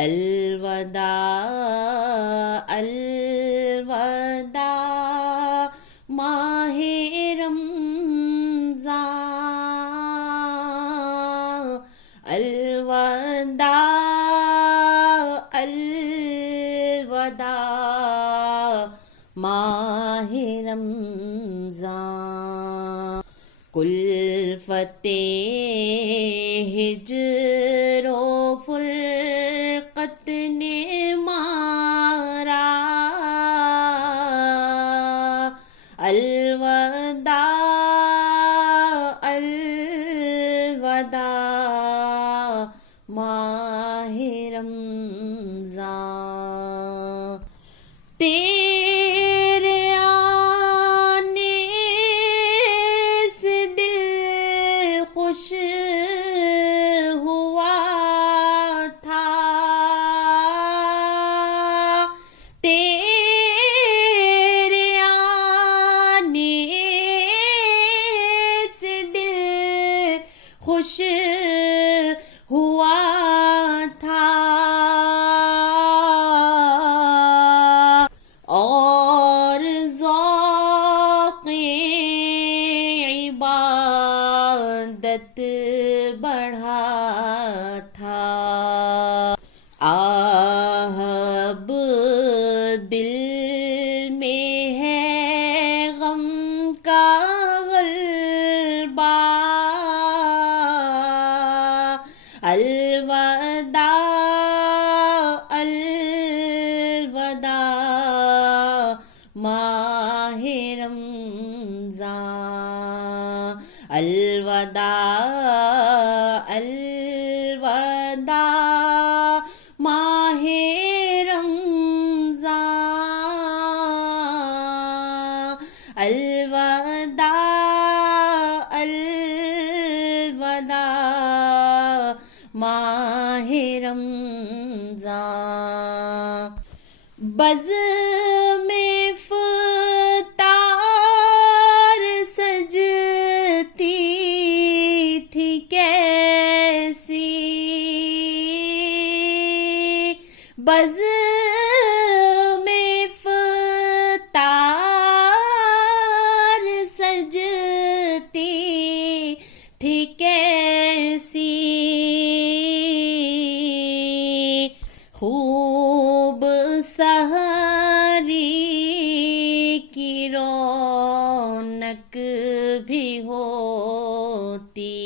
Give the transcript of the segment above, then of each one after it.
الوداع الوداع ماہ رمضان، الوداع الوداع ماہ رمضان، کلفت ہجر و فرقت نے مارا، الوداع الوداع ماہ رمضان، تیرے آنے سے دل خوش ہوا تھا، تیرے آنے سے دل خوش ہوا تھا، اور ذوق عبادت بڑھا تھا، آہب دل میں ہے غم کا غلبہ، الوداع الوداع ماہ رمضان، الوداع الوداع ماہ رمضان، الوداع الوداع ماہ رمضان، بزم افطار سجتی تھی کیسی، بزم افطار سجتی تھی کیسی، خوب سحری کی رونق بھی ہوتی،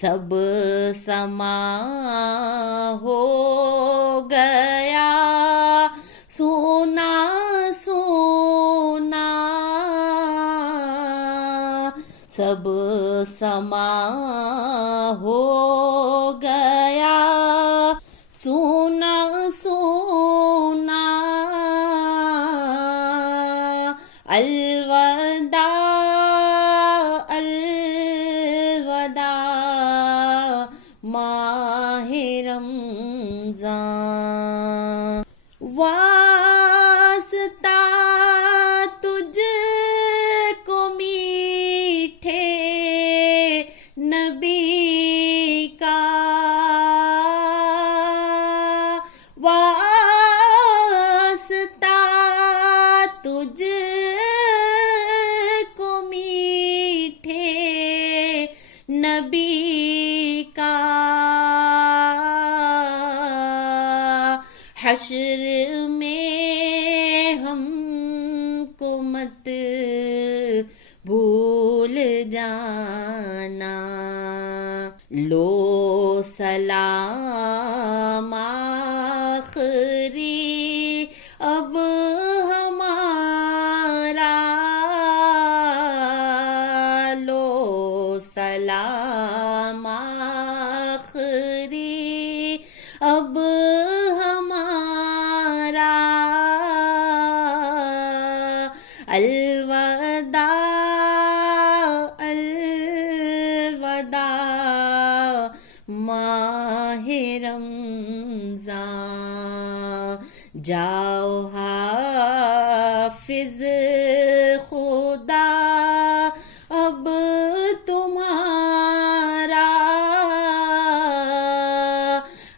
سب سما ہو گیا سونا سونا، سب سما ہو گیا سونا سونا، الوداع الوداع ماہ رمضان، واسطہ تجھ کو میٹھے نبی کا، واسطہ تجھ کو میٹھے نبی کا، حشر میں ہم کو مت بھول جانا، لو سلام آخری اب ہمارا، لو سلام آخری اب ہمارا، الوداع الوداع ماہ رمضان، جاؤ حافظ خدا اب تمہارا،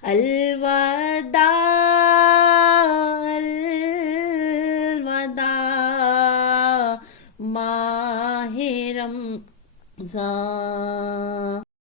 الوداع دا ماہ رمضان